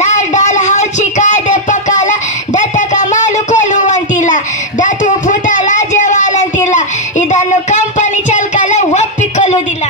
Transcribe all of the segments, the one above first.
Lal doll ಹೌಚಿ ಕಾಯ್ದೆ ಪಕಾಲ ದತ್ತಕ ಮಾಲು ಕೊಲ್ಲುವಂತಿಲ್ಲ, ದತ್ತು ಪುಟ ಲಾಜ್ಯವಾಲಂತಿಲ್ಲ, ಇದನ್ನು ಕಂಪನಿ ಚಲ್ಕಲ ಒಪ್ಪಿಕೊಳ್ಳುವುದಿಲ್ಲ.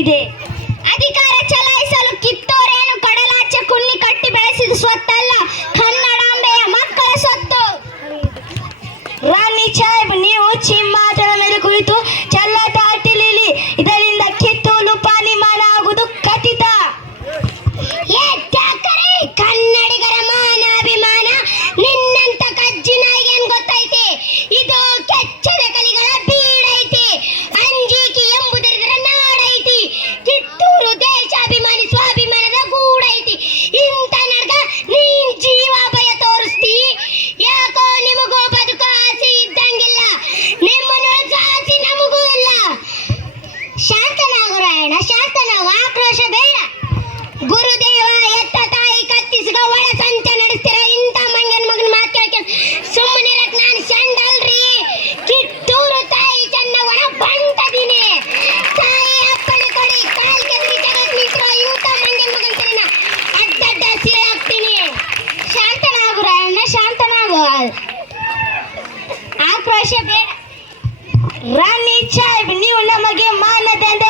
ಇದೆ ಅಧಿಕಾರ ಚಲಾಯಿಸಲು ಕಿತ್ತೋರೇನು ಕಡಲಾಚೆ ಕುನ್ನಿ ಕಟ್ಟಿ ಬೆಳೆಸಿದ ಸ್ವತ್ತಲ್ಲ, ಕನ್ನಡಾಂಬೆಯ ಮಕ್ಕಳ ಸ್ವತ್ತು. ರಾಣಿ ಸಾಹೇಬ್, ನೀವು ಚಿಮ್ಮಾಚನ ಮೇಲೆ ಕುಳಿತು ಚಲ್ಲದ ಆಕ್ರೋಶ ಬೇಡ ರಾಣಿ ಸಾಹೇಬ್ ನೀವು ನಮಗೆ ಮಾನದಂಡ